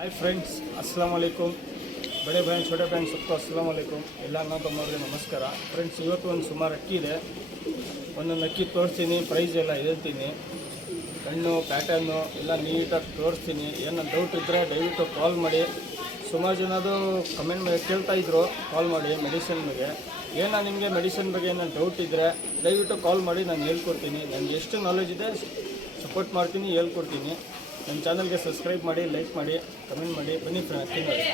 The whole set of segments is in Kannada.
हाय फ्रेंड्स अस्सलाम वालेकुम बड़े बहन छोटे बहन सबको अस्सलाम वालेकुम ಎಲ್ಲ ಅಣ್ಣ ತಮ್ಮರಿಗೆ ನಮಸ್ಕಾರ ಫ್ರೆಂಡ್ಸ್ ಇವತ್ತು ಒಂದು ಸುಮಾರು ಅಕ್ಕಿ ಇದೆ ಒಂದೊಂದು ಅಕ್ಕಿ ತೋರಿಸ್ತೀನಿ ಪ್ರೈಸ್ ಎಲ್ಲ ಹೇಳ್ತೀನಿ ಕಣ್ಣು ಪ್ಯಾಟರ್ನು ಎಲ್ಲ ನೀಟಾಗಿ ತೋರಿಸ್ತೀನಿ ಏನೋ ಡೌಟ್ ಇದ್ದರೆ ದಯವಿಟ್ಟು ಕಾಲ್ ಮಾಡಿ ಸುಮಾರು ಜನದು ಕಮೆಂಟ್ ಕೇಳ್ತಾ ಇದ್ರು ಕಾಲ್ ಮಾಡಿ ಮೆಡಿಸಿನ್ ಬಗ್ಗೆ ಏನೋ ನಿಮಗೆ ಮೆಡಿಸಿನ್ ಬಗ್ಗೆ ಏನೋ ಡೌಟ್ ಇದ್ದರೆ ದಯವಿಟ್ಟು ಕಾಲ್ ಮಾಡಿ ನಾನು ಹೇಳ್ಕೊಡ್ತೀನಿ ನನಗೆ ಎಷ್ಟು ನಾಲೆಜ್ ಇದೆ ಸಪೋರ್ಟ್ ಮಾಡ್ತೀನಿ ಹೇಳ್ಕೊಡ್ತೀನಿ ನನ್ನ ಚಾನಲ್ಗೆ ಸಬ್ಸ್ಕ್ರೈಬ್ ಮಾಡಿ ಲೈಕ್ ಮಾಡಿ ಕಮೆಂಟ್ ಮಾಡಿ ಬನ್ನಿ ಅಕ್ಕಿ ಮಾಡಿ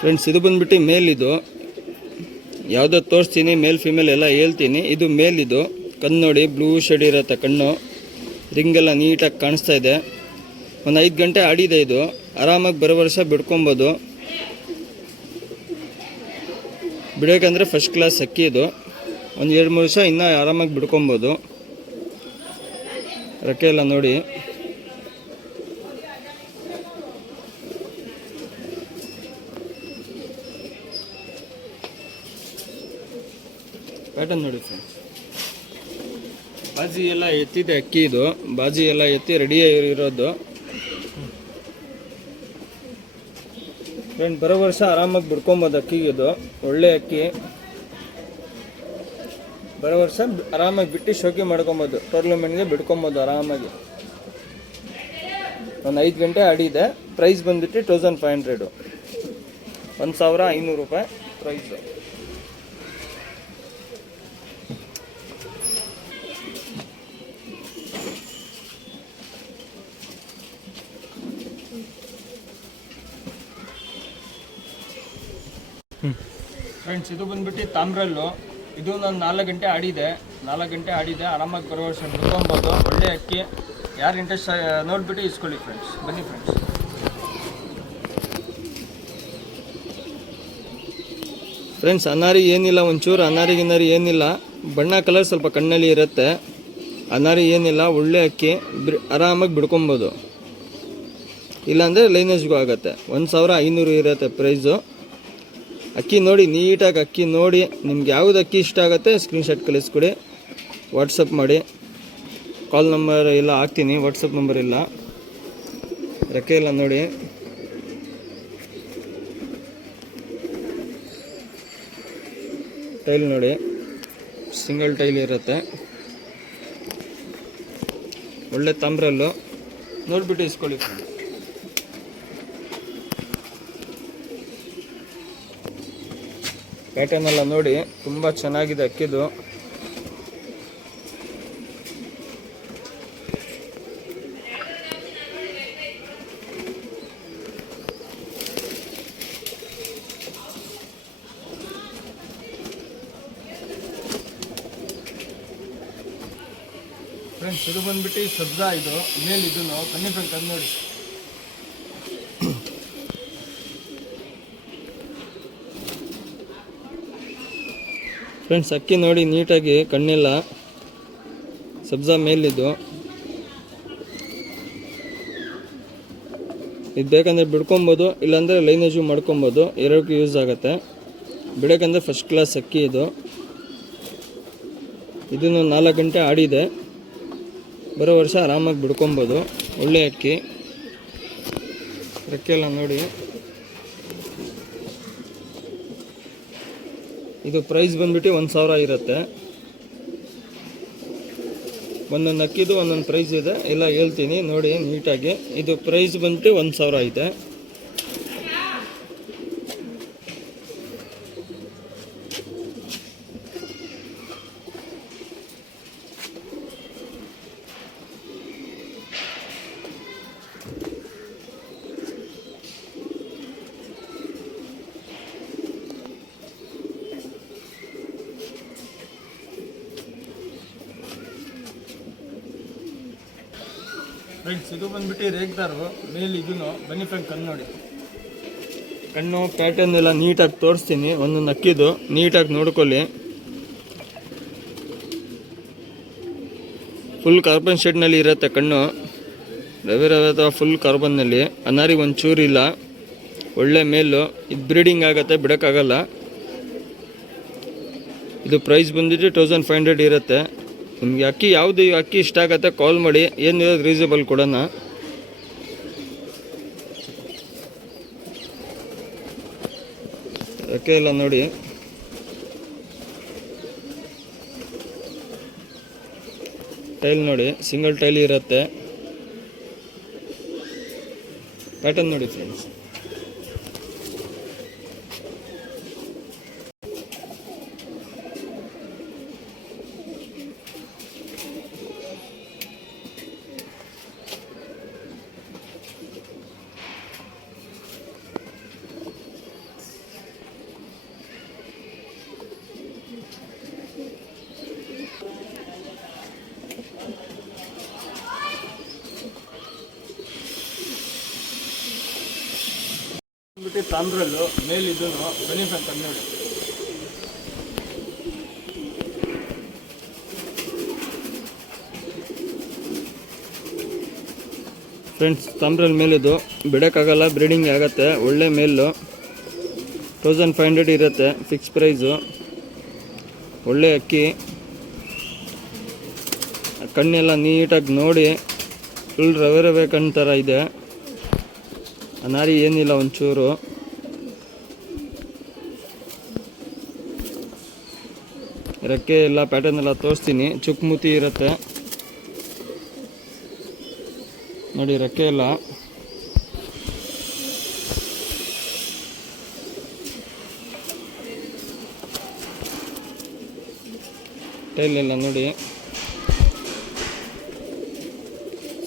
ಫ್ರೆಂಡ್ಸ್ ಇದು ಬಂದ್ಬಿಟ್ಟು ಮೇಲಿದು ಯಾವುದೋ ತೋರಿಸ್ತೀನಿ ಮೇಲ್ ಫಿಮೇಲ್ ಎಲ್ಲ ಹೇಳ್ತೀನಿ ಇದು ಮೇಲಿದು ಕಣ್ಣು ನೋಡಿ ಬ್ಲೂ ಶೇಡ್ ಇರುತ್ತೆ ಕಣ್ಣು ರಿಂಗೆಲ್ಲ ನೀಟಾಗಿ ಕಾಣಿಸ್ತಾ ಇದೆ ಒಂದು 5 ಗಂಟೆ ಆಡಿದೆ ಇದು ಆರಾಮಾಗಿ ಬರೋ ವರ್ಷ ಬಿಡ್ಕೊಬೋದು ಬಿಡೋಕಂದ್ರೆ ಫಸ್ಟ್ ಕ್ಲಾಸ್ ಅಕ್ಕಿ ಇದು ಒಂದು 2-3 ವರ್ಷ ಇನ್ನೂ ಆರಾಮಾಗಿ ಬಿಡ್ಕೊಬೋದು ರೆಕ್ಕೆ ಎಲ್ಲ ನೋಡಿ ಪ್ಯಾಟರ್ನ್ ನೋಡಿ ಫ್ರೆಂಡ್ಸ್ ಬಾಜಿ ಎಲ್ಲ ಎತ್ತಿದೆ ಅಕ್ಕಿ ಇದು ಬಾಜಿ ಎಲ್ಲ ಎತ್ತಿ ರೆಡಿ ಇರೋದು ಫ್ರೆಂಡ್ ಬರೋ ವರ್ಷ ಆರಾಮಾಗಿ ಬಿಡ್ಕೊಬೋದು ಅಕ್ಕಿಗೆ ಇದು ಒಳ್ಳೆ ಅಕ್ಕಿ ಬರೋ ವರ್ಷ ಆರಾಮಾಗಿ ಬಿಟ್ಟು ಶೋಕಿ ಮಾಡ್ಕೊಬೋದು ಟೂರ್ನಮೆಂಟ್ಗೆ ಬಿಡ್ಕೊಬೋದು ಆರಾಮಾಗಿ ಒಂದು 5 ಗಂಟೆ ಆಡಿದೆ ಪ್ರೈಸ್ ಬಂದ್ಬಿಟ್ಟು 1500 1500 ರೂಪಾಯಿ ಪ್ರೈಸು ಫ್ರೆಂಡ್ಸ್ ಇದು ಬಂದ್ಬಿಟ್ಟು ತಾಮ್ರಲ್ಲು ಇದು ನಾನು 4 ಗಂಟೆ ಆಡಿದೆ ಆರಾಮಾಗಿ ಬರೋ ವರ್ಷ ಬಿಡ್ಕೊಬೋದು ಒಳ್ಳೆ ಅಕ್ಕಿ ಯಾರು ಇಂಟ್ರೆಸ್ಟ್ ನೋಡಿಬಿಟ್ಟು ಇಸ್ಕೊಳ್ಳಿ ಫ್ರೆಂಡ್ಸ್ ಬನ್ನಿ ಫ್ರೆಂಡ್ಸ್ ಅನಾರಿ ಏನಿಲ್ಲ ಒಂಚೂರು ಅನಾರಿ ಏನಿಲ್ಲ ಬಣ್ಣ ಕಲರ್ ಸ್ವಲ್ಪ ಕಣ್ಣಲ್ಲಿ ಇರುತ್ತೆ ಅನಾರಿ ಏನಿಲ್ಲ ಒಳ್ಳೆ ಅಕ್ಕಿ ಆರಾಮಾಗಿ ಬಿಡ್ಕೊಬೋದು ಇಲ್ಲಾಂದರೆ ಲೈನೇಜ್ಗೂ ಆಗುತ್ತೆ 1500 ಇರುತ್ತೆ ಪ್ರೈಸು ಅಕ್ಕಿ ನೋಡಿ ನೀಟಾಗಿ ಅಕ್ಕಿ ನೋಡಿ ನಿಮ್ಗೆ ಯಾವುದು ಅಕ್ಕಿ ಇಷ್ಟ ಆಗುತ್ತೆ ಸ್ಕ್ರೀನ್ಶಾಟ್ ಕಳಿಸ್ಕೊಡಿ ವಾಟ್ಸಪ್ ಮಾಡಿ ಕಾಲ್ ನಂಬರ್ ಎಲ್ಲ ಹಾಕ್ತೀನಿ ವಾಟ್ಸಪ್ ನಂಬರ್ ಇಲ್ಲ ರೆಕ್ಕೆ ಎಲ್ಲ ನೋಡಿ ಟೈಲ್ ನೋಡಿ ಸಿಂಗಲ್ ಟೈಲ್ ಇರುತ್ತೆ ಒಳ್ಳೆ ತಾಮ್ರಲ್ಲು ನೋಡಿಬಿಟ್ಟು ಇಸ್ಕೊಳ್ಳಿ ಪ್ಯಾಟರ್ನ್ ಎಲ್ಲ ನೋಡಿ ತುಂಬ ಚೆನ್ನಾಗಿದೆ ಅಕ್ಕಿದು ಫ್ರೆಂಡ್ಸ್ ಇದು ಬಂದ್ಬಿಟ್ಟು ಸಬ್ಜಾ ಇದು ಮೇಲ್ ಇದನ್ನು ಬನ್ನಿ ಫ್ರೆಂಡ್ಸ್ ಅದು ನೋಡಿ ಫ್ರೆಂಡ್ಸ್ ಅಕ್ಕಿ ನೋಡಿ ನೀಟಾಗಿ ಕಣ್ಣಿಲ್ಲ ಸಬ್ಜಾ ಮೇಲಿದ್ದು ಇದು ಬೇಕಂದರೆ ಬಿಡ್ಕೊಬೋದು ಇಲ್ಲಾಂದರೆ ಲೈನೇಜು ಮಾಡ್ಕೊಬೋದು ಎರಡಕ್ಕೂ ಯೂಸ್ ಆಗುತ್ತೆ ಬಿಡೋಕಂದ್ರೆ ಫಸ್ಟ್ ಕ್ಲಾಸ್ ಅಕ್ಕಿ ಇದು ಇದನ್ನು 4 ಗಂಟೆ ಆಡಿದೆ ಬರೋ ವರ್ಷ ಆರಾಮಾಗಿ ಬಿಡ್ಕೊಬೋದು ಒಳ್ಳೆ ಅಕ್ಕಿ ರೆಕ್ಕೆ ಎಲ್ಲ ನೋಡಿ ಇದು ಪ್ರೈಸ್ ಬಂದ್ಬಿಟ್ಟು 1000 ಇರುತ್ತೆ ಒಂದೊಂದು ಅಕ್ಕಿದು ಒಂದೊಂದು ಪ್ರೈಸ್ ಇದೆ ಎಲ್ಲ ಹೇಳ್ತೀನಿ ನೋಡಿ ನೀಟಾಗಿ ಇದು ಪ್ರೈಸ್ ಬಂದ್ಬಿಟ್ಟು 1000 ಇದೆ ಫ್ರೆಂಡ್ಸ್ ಇದು ಬಂದ್ಬಿಟ್ಟು ರೇಗ್ದಾರು ಮೇಲ್ ಇದನ್ನು ಬನ್ನಿ ಫ್ರೆಂಡ್ ಕಣ್ಣು ನೋಡಿ ಕಣ್ಣು ಪ್ಯಾಟರ್ನ್ ಎಲ್ಲ ನೀಟಾಗಿ ತೋರಿಸ್ತೀನಿ ಒಂದೊಂದು ಅಕ್ಕಿದು ನೀಟಾಗಿ ನೋಡ್ಕೊಳ್ಳಿ ಫುಲ್ ಕಾರ್ಬನ್ ಶೇಡ್ನಲ್ಲಿ ಇರುತ್ತೆ ಕಣ್ಣು ರವೆ ಅಥವಾ ಫುಲ್ ಕಾರ್ಬನ್ನಲ್ಲಿ ಅನಾರಿ ಒಂಚೂರಿಲ್ಲ ಒಳ್ಳೆ ಮೇಲು ಇದು ಬ್ರೀಡಿಂಗ್ ಆಗುತ್ತೆ ಬಿಡೋಕ್ಕಾಗಲ್ಲ. ಇದು ಪ್ರೈಸ್ ಬಂದಿದ್ದು 1500 ಇರುತ್ತೆ. ನಿಮಗೆ ಅಕ್ಕಿ ಯಾವುದು ಅಕ್ಕಿ ಇಷ್ಟ ಆಗುತ್ತೆ ಕಾಲ್ ಮಾಡಿ, ಏನಿರೋದು ರೀಸನಬಲ್ ಕೊಡೋಣ. ರೆಕ್ಕೆ ಎಲ್ಲ ನೋಡಿ, ಟೈಲ್ ನೋಡಿ, ಸಿಂಗಲ್ ಟೈಲ್ ಇರುತ್ತೆ. ಪ್ಯಾಟರ್ನ್ ನೋಡಿ ಫ್ರೆಂಡ್ಸ್. ಬಿಟ್ಟು ತಾಮ್ರಲ್ಲು ಮೇಲಿದ್ದು ಬೆನಿಫ್ ಅಂತ ನೋಡಿ. ಫ್ರೆಂಡ್ಸ್, ತಾಮ್ರಲ್ಲಿ ಮೇಲಿದ್ದು ಬಿಡೋಕ್ಕಾಗಲ್ಲ, ಬ್ರೀಡಿಂಗ್ ಆಗುತ್ತೆ. ಒಳ್ಳೆ ಮೇಲು 1500 ಇರುತ್ತೆ, ಫಿಕ್ಸ್ ಪ್ರೈಸು. ಒಳ್ಳೆ ಅಕ್ಕಿ, ಕಣ್ಣೆಲ್ಲ ನೀಟಾಗಿ ನೋಡಿ, ಫುಲ್ ರವೆ ಕಣ್ಣು ಥರ ಇದೆ. ಅನಾರಿ ಏನಿಲ್ಲ ಒಂಚೂರು. ರೆಕ್ಕೆ ಎಲ್ಲ ಪ್ಯಾಟರ್ನ್ ಎಲ್ಲ ತೋರಿಸ್ತೀನಿ. ಚುಕ್ಮುತಿ ಇರುತ್ತೆ ನೋಡಿ, ರೆಕ್ಕೆ ಎಲ್ಲ ಟೈಲ್ ಎಲ್ಲ ನೋಡಿ,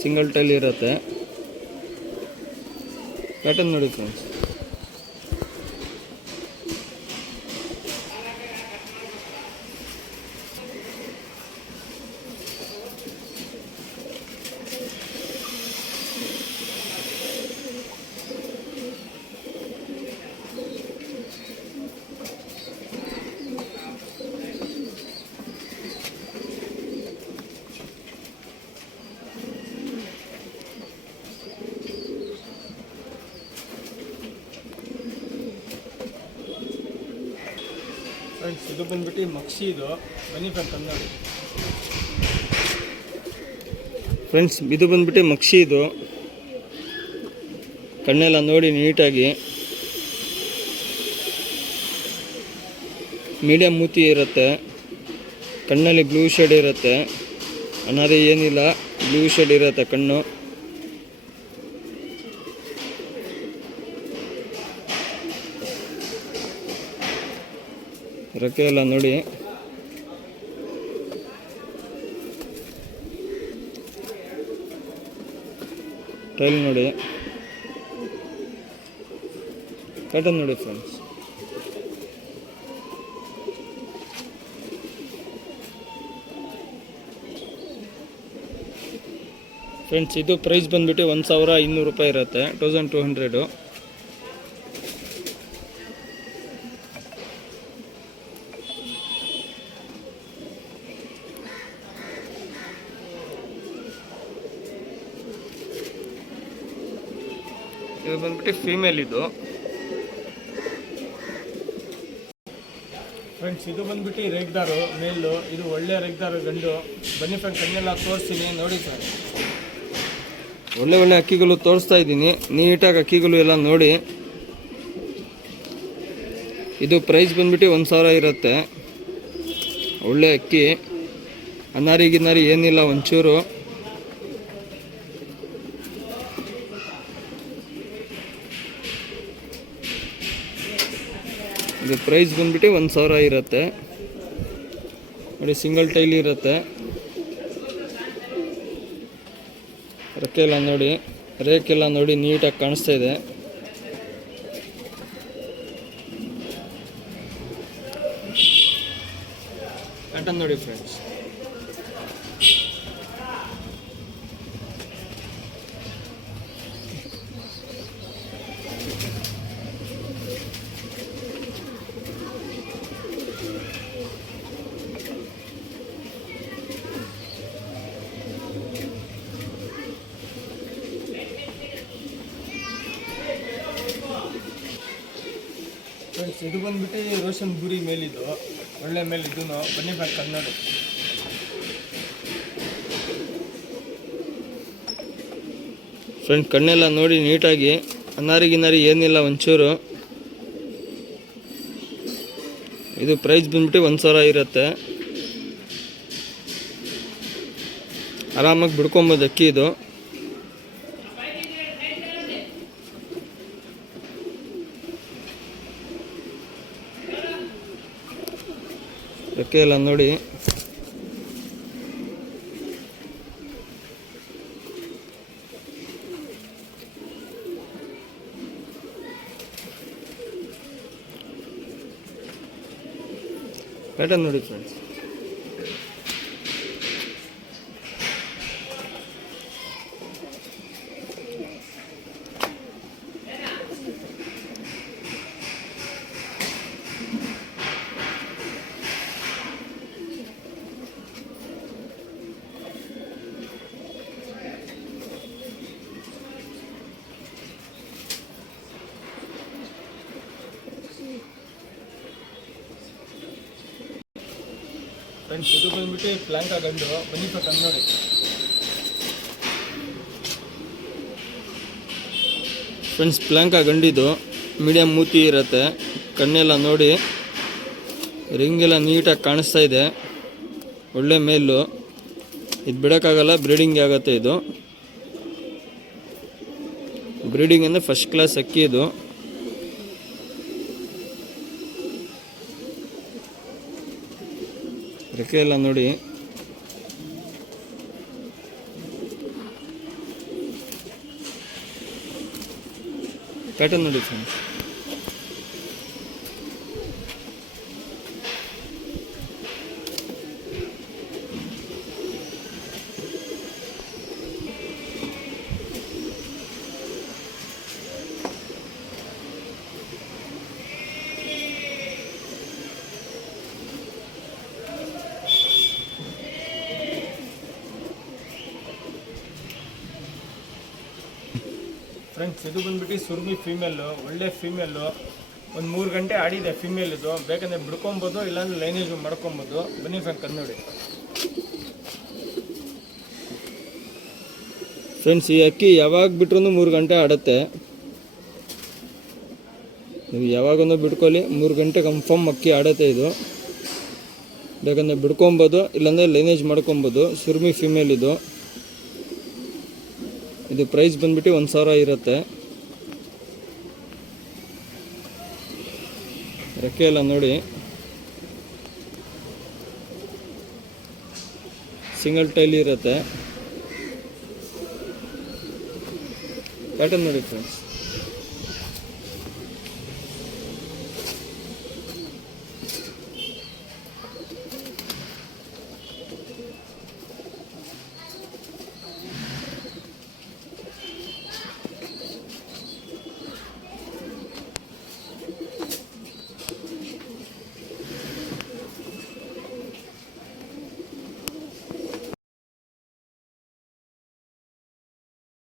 ಸಿಂಗಲ್ ಟೈಲ್ ಇರುತ್ತೆ. ಪ್ಯಾಟರ್ನ್ ನೋಡಿ ಫ್ರೆಂಡ್ಸ್. ಫ್ರೆಂಡ್ಸ್, ಇದು ಬಂದ್ಬಿಟ್ಟು ಮಕ್ಷಿ. ಇದು ಬೆನಿಫ್ ಅಂತ ನೋಡಿ ಫ್ರೆಂಡ್ಸ್. ಇದು ಬಂದ್ಬಿಟ್ಟು ಮಕ್ಷಿ. ಇದು ಕಣ್ಣೆಲ್ಲ ನೋಡಿ ನೀಟಾಗಿ, ಮೀಡಿಯಮ್ ಮೂತಿ ಇರುತ್ತೆ. ಕಣ್ಣಲ್ಲಿ ಬ್ಲೂ ಶೇಡ್ ಇರುತ್ತೆ. ಅನಾರಿ ಏನಿಲ್ಲ, ಬ್ಲೂ ಶೇಡ್ ಇರುತ್ತೆ ಕಣ್ಣು. ರೆಕ್ಕೆ ಎಲ್ಲ ನೋಡಿ, ಟೈಲ್ ನೋಡಿ, ಪ್ಯಾಟರ್ನ್ ನೋಡಿ ಫ್ರೆಂಡ್ಸ್. ಫ್ರೆಂಡ್ಸ್, ಇದು ಪ್ರೈಸ್ ಬಂದ್ಬಿಟ್ಟು 1200 ರೂಪಾಯಿ ಇರುತ್ತೆ, 1200. ಇದು ಬಂದ್ಬಿಟ್ಟು ಫೀಮೇಲ್. ಇದು ಫ್ರೆಂಡ್ಸ್, ಇದು ಬಂದ್ಬಿಟ್ಟು ರೇಗ್ದಾರು ಮೇಲು. ಇದು ಒಳ್ಳೆ ರೇಗ್ದಾರು ಗಂಡು. ಬನ್ನಿ ಫ್ರೆಂಡ್ಸ್, ಕಣ್ಣೆಲ್ಲ ತೋರಿಸ್ತೀನಿ ನೋಡಿ ಸರ್. ಒಳ್ಳೆ ಅಕ್ಕಿಗಳು ತೋರಿಸ್ತಾ ಇದ್ದೀನಿ, ನೀಟಾಗಿ ಅಕ್ಕಿಗಳು ಎಲ್ಲ ನೋಡಿ. ಇದು ಪ್ರೈಸ್ ಬಂದ್ಬಿಟ್ಟು 1000 ಇರುತ್ತೆ. ಒಳ್ಳೆ ಅಕ್ಕಿ, ಅನಾರಿ ಗಿನಾರಿ ಏನಿಲ್ಲ ಒಂಚೂರು. ಇದು ಪ್ರೈಸ್ ಬಂದ್ಬಿಟ್ಟು 1000 ಇರುತ್ತೆ ನೋಡಿ. ಸಿಂಗಲ್ ಟೈಲ್ ಇರುತ್ತೆ. ರೆಕ್ಕೆ ಎಲ್ಲ ನೋಡಿ, ರೇಕೆಲ್ಲ ನೋಡಿ ನೀಟಾಗಿ ಕಾಣಿಸ್ತಾ ಇದೆ. ಪ್ಯಾಟರ್ನ್ ನೋಡಿ ಫ್ರೆಂಡ್ಸ್. ಫ್ರೆಂಡ್ಸ್, ಇದು ಬಂದ್ಬಿಟ್ಟು ರೋಷನ್ ಗುರಿ ಮೇಲಿದ್ದು, ಒಳ್ಳೆ ಮೇಲಿದ್ದು. ಬನ್ನಿ ಫ್ರೆಂಡ್ಸ್, ನೋಡಿ ಫ್ರೆಂಡ್ ಕಣ್ಣೆಲ್ಲ ನೋಡಿ ನೀಟಾಗಿ, ಅನಾರಿ ಗಿನಾರಿ ಏನಿಲ್ಲ ಒಂಚೂರು. ಇದು ಪ್ರೈಸ್ ಬಂದ್ಬಿಟ್ಟು 1000 ಇರುತ್ತೆ. ಆರಾಮಾಗಿ ಬಿಡ್ಕೊಬೋದು ಅಕ್ಕಿ ಇದು. ರೆಕ್ಕೆ ಎಲ್ಲ ನೋಡಿ. ಪ್ಯಾಟರ್ನ್ ನೋಡಿ ಫ್ರೆಂಡ್ಸ್. ಫ್ರೆಂಡ್ಸ್ ಇದು ಬಂದ್ಬಿಟ್ಟು ಪ್ಲಾಂಕ ಗಂಡು ಬನ್ನಿಪ್ಪ ತಂದು ನೋಡಿ. ಫ್ರೆಂಡ್ಸ್ ಪ್ಲಾಂಕ ಗಂಡಿದು ಮೀಡಿಯಮ್ ಮೂತಿ ಇರುತ್ತೆ. ಕಣ್ಣೆಲ್ಲ ನೋಡಿ, ರಿಂಗೆಲ್ಲ ನೀಟಾಗಿ ಕಾಣಿಸ್ತಾ ಇದೆ. ಒಳ್ಳೆ ಮೇಲು. ಇದು ಬಿಡೋಕ್ಕಾಗಲ್ಲ, ಬ್ರೀಡಿಂಗ್ ಆಗುತ್ತೆ. ಇದು ಬ್ರೀಡಿಂಗ್ ಅಂದರೆ ಫಸ್ಟ್ ಕ್ಲಾಸ್ ಅಕ್ಕಿ ಇದು. ರೆಕ್ಕೆ ಎಲ್ಲ ನೋಡಿ. ಪ್ಯಾಟರ್ನ್ ನೋಡಿ ಫ್ರೆಂಡ್ಸ್. ಫ್ರೆಂಡ್ಸ್ ಇದು ಬಂದ್ಬಿಟ್ಟು ಸುರ್ಮಿ ಫೀಮೇಲು, ಒಳ್ಳೆ ಫೀಮೇಲು. ಒಂದು 3 ಗಂಟೆ ಆಡಿದೆ ಫೀಮೇಲ್ ಇದು. ಬೇಕಂದರೆ ಬಿಡ್ಕೊಬೋದು, ಇಲ್ಲಾಂದ್ರೆ ಲೈನೇಜ್ ಮಾಡ್ಕೊಬೋದು. ಬನ್ನಿ ಫ್ರೆಂಡ್ ಕಂಡು ನೋಡಿ. ಫ್ರೆಂಡ್ಸ್ ಈ ಅಕ್ಕಿ ಯಾವಾಗ ಬಿಟ್ರೂ 3 ಗಂಟೆ ಆಡುತ್ತೆ. ನೀವು ಯಾವಾಗೊಂದು ಬಿಡ್ಕೊಳ್ಳಿ, 3 ಗಂಟೆ ಕನ್ಫರ್ಮ್ ಅಕ್ಕಿ ಆಡುತ್ತೆ ಇದು. ಬೇಕಂದರೆ ಬಿಡ್ಕೊಬೋದು, ಇಲ್ಲಾಂದರೆ ಲೈನೇಜ್ ಮಾಡ್ಕೊಬೋದು. ಸುರ್ಮಿ ಫೀಮೇಲ್ ಇದು. ಇದು ಪ್ರೈಸ್ ಬಂದ್ಬಿಟ್ಟು 1000 ಇರುತ್ತೆ. ರೆಕ್ಕೆ ಎಲ್ಲ ನೋಡಿ. ಸಿಂಗಲ್ ಟೈಲ್ ಇರುತ್ತೆ. ಪ್ಯಾಟರ್ನ್ ನೋಡಿ ಫ್ರೆಂಡ್ಸ್.